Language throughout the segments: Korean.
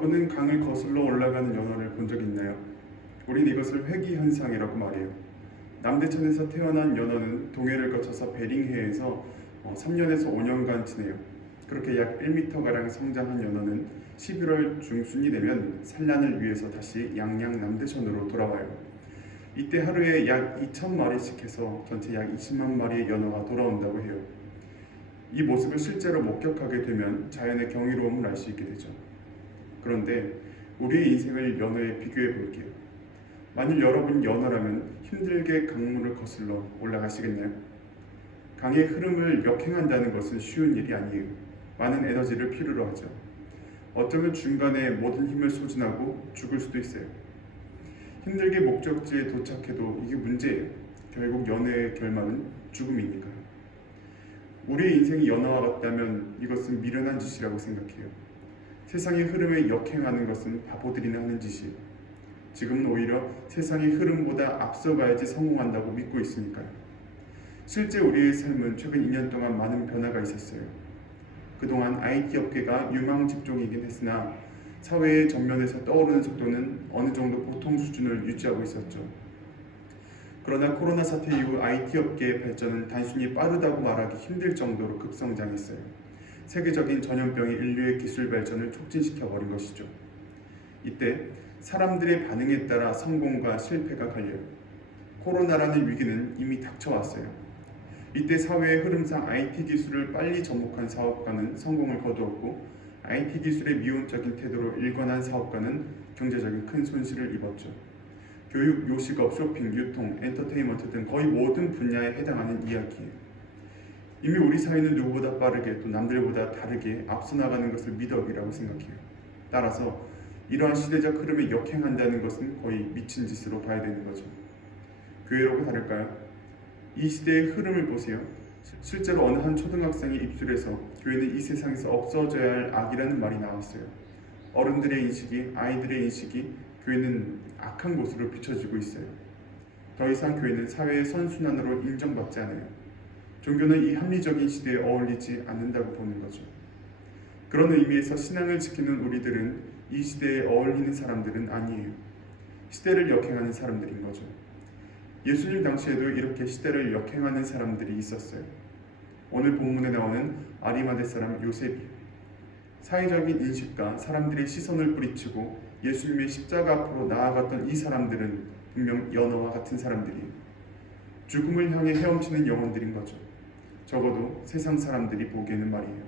여러분은 강을 거슬러 올라가는 연어를 본 적 있나요? 우린 이것을 회귀현상이라고 말해요. 남대천에서 태어난 연어는 동해를 거쳐서 베링해에서 3년에서 5년간 지내요. 그렇게 약 1m가량 성장한 연어는 11월 중순이 되면 산란을 위해서 다시 양양 남대천으로 돌아와요. 이때 하루에 약 2,000마리씩 해서 전체 약 20만 마리의 연어가 돌아온다고 해요. 이 모습을 실제로 목격하게 되면 자연의 경이로움을 알 수 있게 되죠. 그런데 우리의 인생을 연어에 비교해 볼게요. 만일 여러분 연어라면 힘들게 강물을 거슬러 올라가시겠나요? 강의 흐름을 역행한다는 것은 쉬운 일이 아니에요. 많은 에너지를 필요로 하죠. 어쩌면 중간에 모든 힘을 소진하고 죽을 수도 있어요. 힘들게 목적지에 도착해도 이게 문제예요. 결국 연어의 결말은 죽음이니까요. 우리의 인생이 연어와 같다면 이것은 미련한 짓이라고 생각해요. 세상의 흐름에 역행하는 것은 바보들이나 하는 짓이에요. 지금은 오히려 세상의 흐름보다 앞서가야지 성공한다고 믿고 있으니까요. 실제 우리의 삶은 최근 2년 동안 많은 변화가 있었어요. 그동안 IT 업계가 유망 직종이긴 했으나 사회의 전면에서 떠오르는 속도는 어느 정도 보통 수준을 유지하고 있었죠. 그러나 코로나 사태 이후 IT 업계의 발전은 단순히 빠르다고 말하기 힘들 정도로 급성장했어요. 세계적인 전염병이 인류의 기술 발전을 촉진시켜버린 것이죠. 이때 사람들의 반응에 따라 성공과 실패가 갈려요. 코로나라는 위기는 이미 닥쳐왔어요. 이때 사회의 흐름상 IT 기술을 빨리 접목한 사업가는 성공을 거두었고 IT 기술의 미온적인 태도로 일관한 사업가는 경제적인 큰 손실을 입었죠. 교육, 요식업, 쇼핑, 유통, 엔터테인먼트 등 거의 모든 분야에 해당하는 이야기예요. 이미 우리 사회는 누구보다 빠르게 또 남들보다 다르게 앞서 나가는 것을 미덕이라고 생각해요. 따라서 이러한 시대적 흐름에 역행한다는 것은 거의 미친 짓으로 봐야 되는 거죠. 교회라고 다를까요? 이 시대의 흐름을 보세요. 실제로 어느 한 초등학생의 입술에서 교회는 이 세상에서 없어져야 할 악이라는 말이 나왔어요. 어른들의 인식이, 아이들의 인식이 교회는 악한 곳으로 비춰지고 있어요. 더 이상 교회는 사회의 선순환으로 인정받지 않아요. 종교는 이 합리적인 시대에 어울리지 않는다고 보는 거죠. 그런 의미에서 신앙을 지키는 우리들은 이 시대에 어울리는 사람들은 아니에요. 시대를 역행하는 사람들인 거죠. 예수님 당시에도 이렇게 시대를 역행하는 사람들이 있었어요. 오늘 본문에 나오는 아리마대 사람 요셉이에요. 사회적인 인식과 사람들의 시선을 뿌리치고 예수님의 십자가 앞으로 나아갔던 이 사람들은 분명 연어와 같은 사람들이에요. 죽음을 향해 헤엄치는 영혼들인 거죠. 적어도 세상 사람들이 보기에는 말이에요.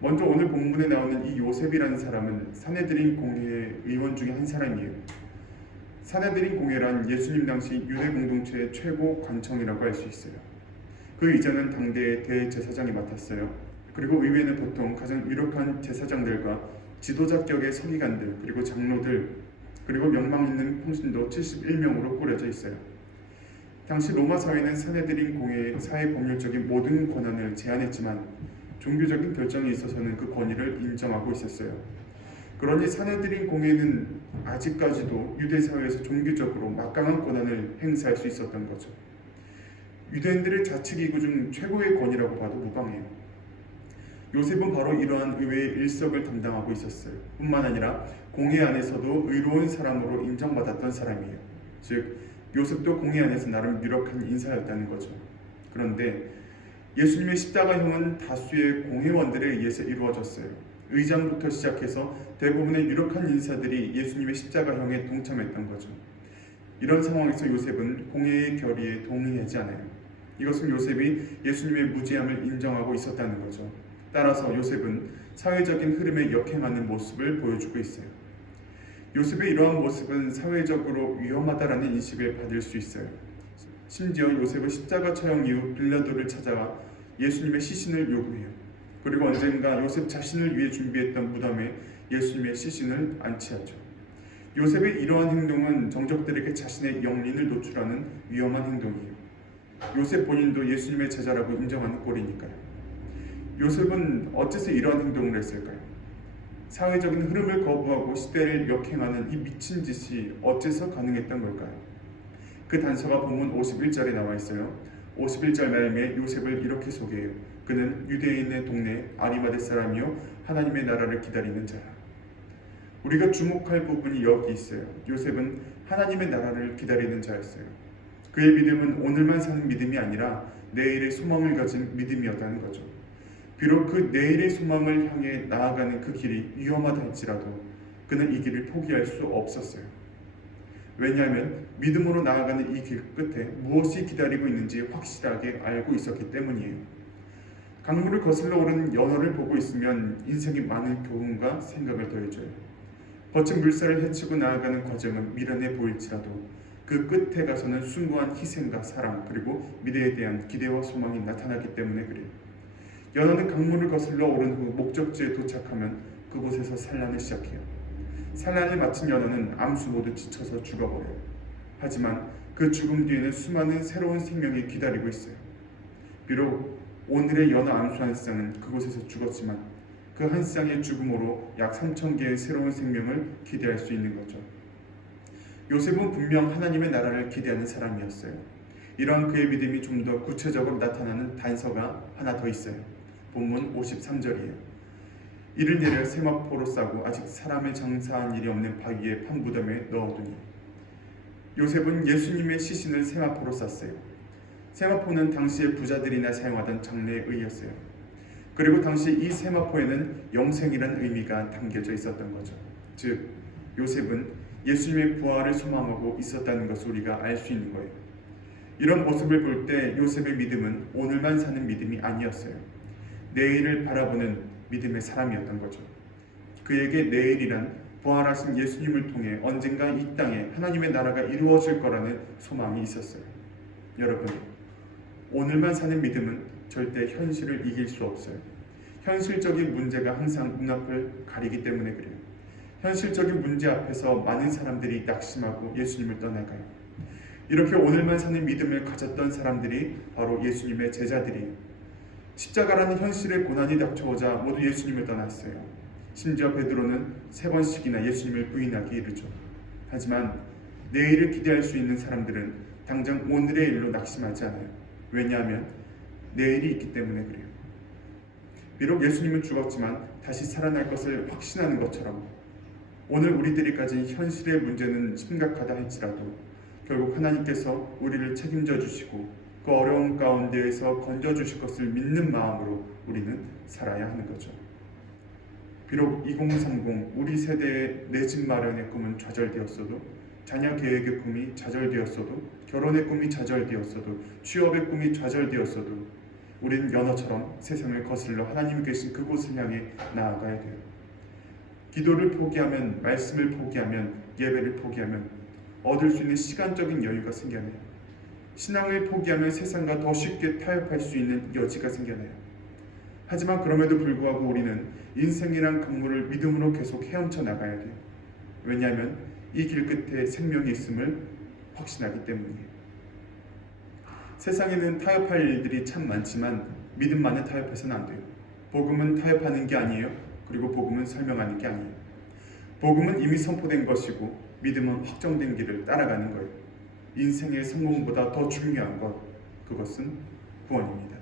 먼저 오늘 본문에 나오는 이 요셉이라는 사람은 사내들인 공회의 의원 중에 한 사람이에요. 사내들인 공회란 예수님 당시 유대 공동체의 최고 관청이라고 할 수 있어요. 그 이전은 당대의 대제사장이 맡았어요. 그리고 의회는 보통 가장 유력한 제사장들과 지도자격의 서기관들, 그리고 장로들, 그리고 명망 있는 평신도 71명으로 꾸려져 있어요. 당시 로마 사회는 사내들인 공회의 사회 법률적인 모든 권한을 제한했지만 종교적인 결정에 있어서는 그 권위를 인정하고 있었어요. 그러니 사내들인 공회는 아직까지도 유대 사회에서 종교적으로 막강한 권한을 행사할 수 있었던 거죠. 유대인들의 자치기구 중 최고의 권위라고 봐도 무방해요. 요셉은 바로 이러한 의회의 일석을 담당하고 있었어요. 뿐만 아니라 공회 안에서도 의로운 사람으로 인정받았던 사람이에요. 즉 요셉도 공회 안에서 나름 유력한 인사였다는 거죠. 그런데 예수님의 십자가형은 다수의 공회원들에 의해서 이루어졌어요. 의장부터 시작해서 대부분의 유력한 인사들이 예수님의 십자가형에 동참했던 거죠. 이런 상황에서 요셉은 공회의 결의에 동의하지 않아요. 이것은 요셉이 예수님의 무죄함을 인정하고 있었다는 거죠. 따라서 요셉은 사회적인 흐름에 역행하는 모습을 보여주고 있어요. 요셉의 이러한 모습은 사회적으로 위험하다라는 인식을 받을 수 있어요. 심지어 요셉은 십자가 처형 이후 빌라도를 찾아와 예수님의 시신을 요구해요. 그리고 언젠가 요셉 자신을 위해 준비했던 무덤에 예수님의 시신을 안치하죠. 요셉의 이러한 행동은 정적들에게 자신의 영린을 노출하는 위험한 행동이에요. 요셉 본인도 예수님의 제자라고 인정하는 꼴이니까요. 요셉은 어째서 이러한 행동을 했을까요? 사회적인 흐름을 거부하고 시대를 역행하는 이 미친 짓이 어째서 가능했던 걸까요? 그 단서가 본문 51절에 나와 있어요. 51절 말미에 요셉을 이렇게 소개해요. 그는 유대인의 동네 아리마대 사람이요 하나님의 나라를 기다리는 자라. 우리가 주목할 부분이 여기 있어요. 요셉은 하나님의 나라를 기다리는 자였어요. 그의 믿음은 오늘만 사는 믿음이 아니라 내일의 소망을 가진 믿음이었다는 거죠. 비록 그 내일의 소망을 향해 나아가는 그 길이 위험하다 할지라도 그는 이 길을 포기할 수 없었어요. 왜냐하면 믿음으로 나아가는 이 길 끝에 무엇이 기다리고 있는지 확실하게 알고 있었기 때문이에요. 강물을 거슬러 오르는 연어를 보고 있으면 인생에 많은 교훈과 생각을 더해줘요. 거친 물살을 헤치고 나아가는 과정은 미련해 보일지라도 그 끝에 가서는 숭고한 희생과 사랑 그리고 미래에 대한 기대와 소망이 나타나기 때문에 그래요. 연어는 강물을 거슬러 오른 후 목적지에 도착하면 그곳에서 산란을 시작해요. 산란을 마친 연어는 암수 모두 지쳐서 죽어버려요. 하지만 그 죽음 뒤에는 수많은 새로운 생명이 기다리고 있어요. 비록 오늘의 연어 암수 한 쌍은 그곳에서 죽었지만 그 한 쌍의 죽음으로 약 3,000개의 새로운 생명을 기대할 수 있는 거죠. 요셉은 분명 하나님의 나라를 기대하는 사람이었어요. 이러한 그의 믿음이 좀 더 구체적으로 나타나는 단서가 하나 더 있어요. 본문 53절이에요. 이를 내려 세마포로 싸고 아직 사람의 장사한 일이 없는 바위에 판부담에 넣어두니. 요셉은 예수님의 시신을 세마포로 쌌어요. 세마포는 당시의 부자들이나 사용하던 장례의 의였어요. 그리고 당시 이 세마포에는 영생이라는 의미가 담겨져 있었던 거죠. 즉 요셉은 예수님의 부활을 소망하고 있었다는 것을 우리가 알 수 있는 거예요. 이런 모습을 볼 때 요셉의 믿음은 오늘만 사는 믿음이 아니었어요. 내일을 바라보는 믿음의 사람이었던 거죠. 그에게 내일이란 부활하신 예수님을 통해 언젠가 이 땅에 하나님의 나라가 이루어질 거라는 소망이 있었어요. 여러분, 오늘만 사는 믿음은 절대 현실을 이길 수 없어요. 현실적인 문제가 항상 눈앞을 가리기 때문에 그래요. 현실적인 문제 앞에서 많은 사람들이 낙심하고 예수님을 떠나가요. 이렇게 오늘만 사는 믿음을 가졌던 사람들이 바로 예수님의 제자들이에요. 십자가라는 현실의 고난이 닥쳐오자 모두 예수님을 떠났어요. 심지어 베드로는 3번씩이나 예수님을 부인하기 이르죠. 하지만 내일을 기대할 수 있는 사람들은 당장 오늘의 일로 낙심하지 않아요. 왜냐하면 내일이 있기 때문에 그래요. 비록 예수님은 죽었지만 다시 살아날 것을 확신하는 것처럼 오늘 우리들이 가진 현실의 문제는 심각하다 할지라도 결국 하나님께서 우리를 책임져 주시고 그 어려운 가운데에서 건져 주실 것을 믿는 마음으로 우리는 살아야 하는 거죠. 비록 2030 우리 세대의 내 집 마련의 꿈은 좌절되었어도, 자녀 계획의 꿈이 좌절되었어도, 결혼의 꿈이 좌절되었어도, 취업의 꿈이 좌절되었어도 우리는 연어처럼 세상을 거슬러 하나님이 계신 그곳을 향해 나아가야 돼요. 기도를 포기하면, 말씀을 포기하면, 예배를 포기하면 얻을 수 있는 시간적인 여유가 생겨나요. 신앙을 포기하면 세상과 더 쉽게 타협할 수 있는 여지가 생겨나요. 하지만 그럼에도 불구하고 우리는 인생이란 강물을 믿음으로 계속 헤엄쳐 나가야 돼요. 왜냐하면 이 길 끝에 생명이 있음을 확신하기 때문이에요. 세상에는 타협할 일들이 참 많지만 믿음만은 타협해서는 안 돼요. 복음은 타협하는 게 아니에요. 그리고 복음은 설명하는 게 아니에요. 복음은 이미 선포된 것이고 믿음은 확정된 길을 따라가는 거예요. 인생의 성공보다 더 중요한 것, 그것은 구원입니다.